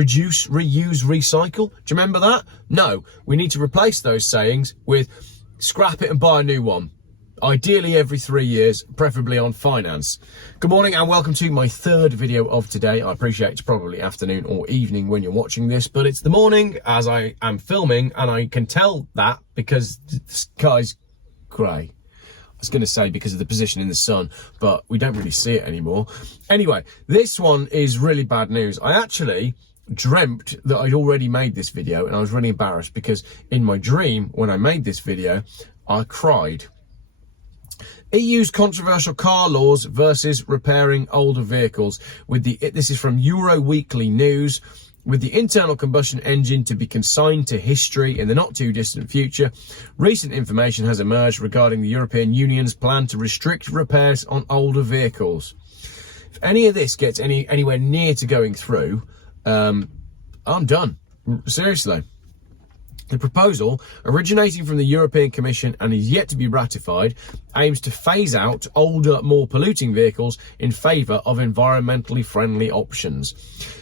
Reduce, reuse, recycle. Do you remember that? No, we need to replace those sayings with scrap it and buy a new one. Ideally every 3 years, preferably on finance. Good morning and welcome to my third video of today. I appreciate it's probably afternoon or evening when you're watching this, but it's the morning as I am filming, and I can tell that because the sky's grey. I was going to say because of the position in the sun, but we don't really see it anymore. Anyway, this one is really bad news. I actually dreamt that I'd already made this video, and I was really embarrassed because in my dream when I made this video I cried. EU's controversial car laws versus repairing older vehicles. This is from Euro Weekly News. With the internal combustion engine to be consigned to history in the not too distant future, recent information has emerged regarding the European Union's plan to restrict repairs on older vehicles. If any of this gets anywhere near to going through, I'm done. Seriously. The proposal, originating from the European Commission and is yet to be ratified, aims to phase out older, more polluting vehicles in favour of environmentally friendly options.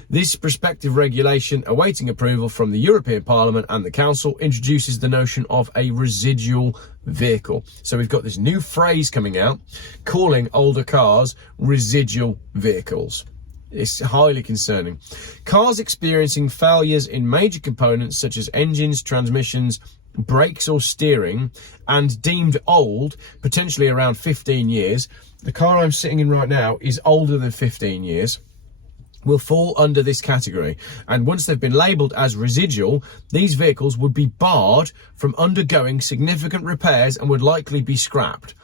This prospective regulation, awaiting approval from the European Parliament and the Council, introduces the notion of a residual vehicle. So we've got this new phrase coming out calling older cars residual vehicles. It's highly concerning. Cars experiencing failures in major components such as engines, transmissions, brakes or steering, and deemed old, potentially around 15 years. The car I'm sitting in right now is older than 15 years. Will fall under this category, and once they've been labelled as residual, these vehicles would be barred from undergoing significant repairs and would likely be scrapped.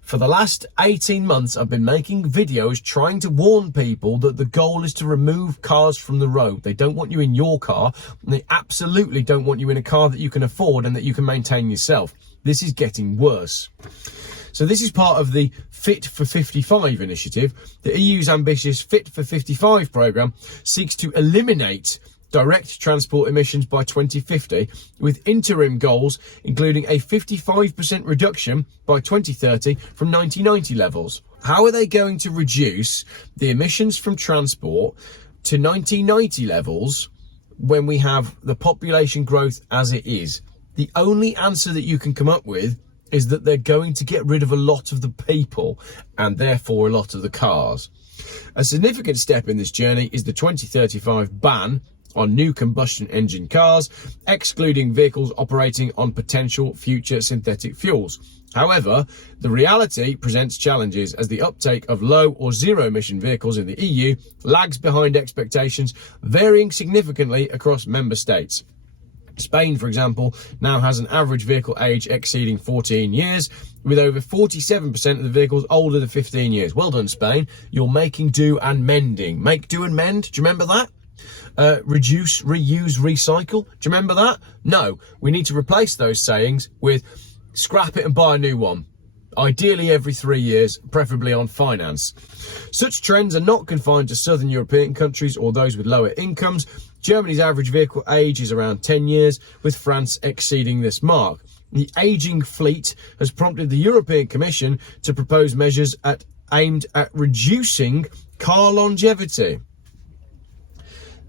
For the last 18 months, I've been making videos trying to warn people that the goal is to remove cars from the road. They don't want you in your car, and they absolutely don't want you in a car that you can afford and that you can maintain yourself. This is getting worse. So this is part of the Fit for 55 initiative. The EU's ambitious Fit for 55 programme seeks to eliminate direct transport emissions by 2050, with interim goals including a 55% reduction by 2030 from 1990 levels. How are they going to reduce the emissions from transport to 1990 levels when we have the population growth as it is? The only answer that you can come up with is that they're going to get rid of a lot of the people and therefore a lot of the cars. A significant step in this journey is the 2035 ban on new combustion engine cars, excluding vehicles operating on potential future synthetic fuels. However, the reality presents challenges as the uptake of low or zero emission vehicles in the EU lags behind expectations, varying significantly across member states. Spain, for example, now has an average vehicle age exceeding 14 years, with over 47% of the vehicles older than 15 years. Well done, Spain. You're making do and mending. Make do and mend. Do you remember that? Reduce, reuse, recycle. Do you remember that? No, we need to replace those sayings with scrap it and buy a new one. Ideally every 3 years, preferably on finance. Such trends are not confined to southern European countries or those with lower incomes. Germany's average vehicle age is around 10 years, with France exceeding this mark. The ageing fleet has prompted the European Commission to propose measures aimed at reducing car longevity.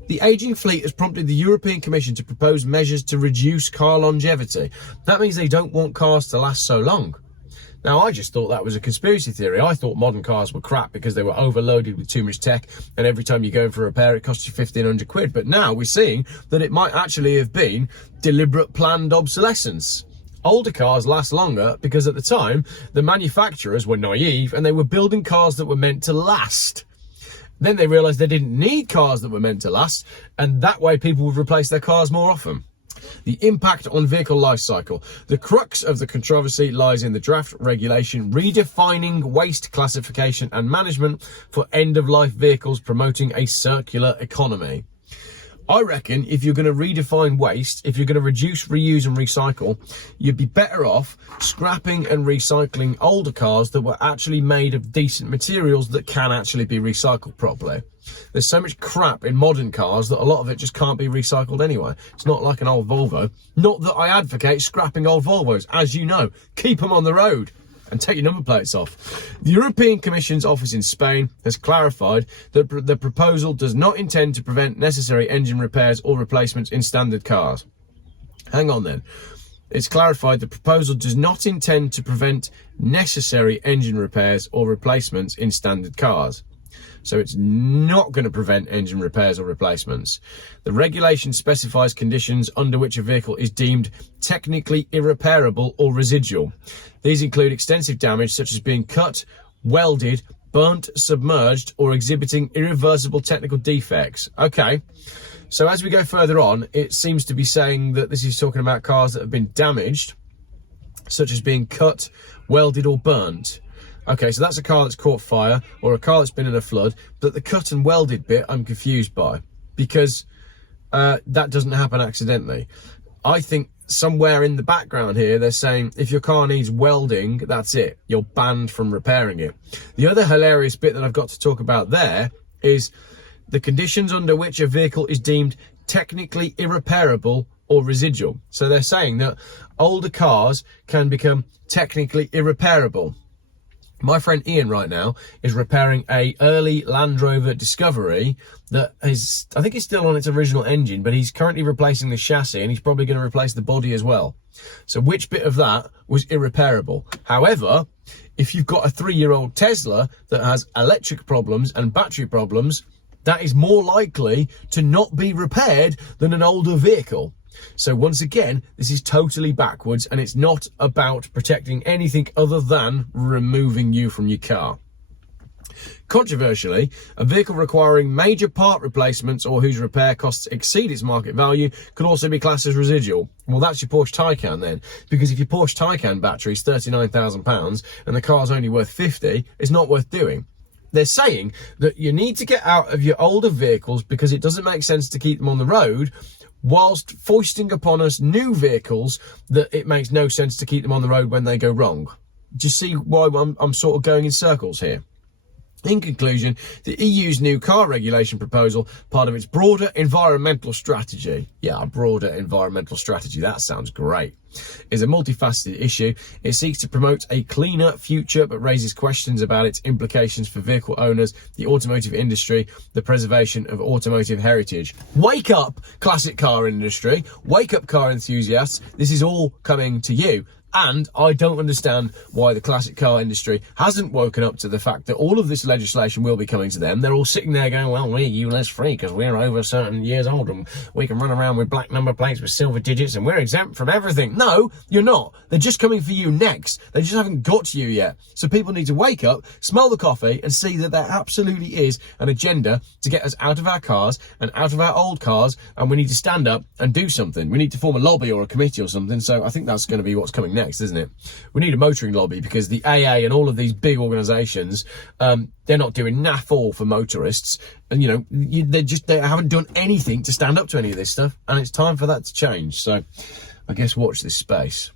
The ageing fleet has prompted the European Commission to propose measures to reduce car longevity. That means they don't want cars to last so long. Now, I just thought that was a conspiracy theory. I thought modern cars were crap because they were overloaded with too much tech, and every time you go in for a repair, it costs you 1,500 quid. But now we're seeing that it might actually have been deliberate planned obsolescence. Older cars last longer because at the time, the manufacturers were naive and they were building cars that were meant to last. Then they realised they didn't need cars that were meant to last, and that way people would replace their cars more often. The impact on vehicle life cycle. The crux of the controversy lies in the draft regulation redefining waste classification and management for end-of-life vehicles, promoting a circular economy. I reckon if you're going to redefine waste, if you're going to reduce, reuse and recycle, you'd be better off scrapping and recycling older cars that were actually made of decent materials that can actually be recycled properly. There's so much crap in modern cars that a lot of it just can't be recycled anyway. It's not like an old Volvo. Not that I advocate scrapping old Volvos, as you know. Keep them on the road. and take your number plates off. The European Commission's office in Spain has clarified that the proposal does not intend to prevent necessary engine repairs or replacements in standard cars. Hang on then. It's clarified the proposal does not intend to prevent necessary engine repairs or replacements in standard cars. So it's not going to prevent engine repairs or replacements. The regulation specifies conditions under which a vehicle is deemed technically irreparable or residual. These include extensive damage such as being cut, welded, burnt, submerged, or exhibiting irreversible technical defects. Okay. So as we go further on, it seems to be saying that this is talking about cars that have been damaged, such as being cut, welded, or burnt. Okay, so that's a car that's caught fire or a car that's been in a flood, but the cut and welded bit I'm confused by, because that doesn't happen accidentally. I think somewhere in the background here, they're saying if your car needs welding, that's it. You're banned from repairing it. The other hilarious bit that I've got to talk about there is the conditions under which a vehicle is deemed technically irreparable or residual. So they're saying that older cars can become technically irreparable. My friend Ian right now is repairing a early Land Rover Discovery that is, I think it's still on its original engine, but he's currently replacing the chassis and he's probably going to replace the body as well. So which bit of that was irreparable? However, if you've got a 3-year-old Tesla that has electric problems and battery problems, that is more likely to not be repaired than an older vehicle. So once again, this is totally backwards, and it's not about protecting anything other than removing you from your car. Controversially, a vehicle requiring major part replacements or whose repair costs exceed its market value could also be classed as residual. Well, that's your Porsche Taycan then, because if your Porsche Taycan battery is £39,000 and the car's only worth 50, it's not worth doing. They're saying that you need to get out of your older vehicles because it doesn't make sense to keep them on the road, whilst foisting upon us new vehicles that it makes no sense to keep them on the road when they go wrong. Do you see why I'm sort of going in circles here? In conclusion, the EU's new car regulation proposal, part of its broader environmental strategy, a broader environmental strategy, that sounds great, is a multifaceted issue. It seeks to promote a cleaner future, but raises questions about its implications for vehicle owners, the automotive industry, the preservation of automotive heritage. Wake up, classic car industry. Wake up, car enthusiasts. This is all coming to you. And I don't understand why the classic car industry hasn't woken up to the fact that all of this legislation will be coming to them. They're all sitting there going, well, we're ULEZ free because we're over certain years old and we can run around with black number plates with silver digits and we're exempt from everything. No, you're not. They're just coming for you next. They just haven't got to you yet. So people need to wake up, smell the coffee and see that there absolutely is an agenda to get us out of our cars and out of our old cars, and we need to stand up and do something. We need to form a lobby or a committee or something. So I think that's going to be what's coming next, isn't it? We need a motoring lobby because the AA and all of these big organisations, they're not doing naff all for motorists, and they haven't done anything to stand up to any of this stuff, and it's time for that to change. So I guess watch this space.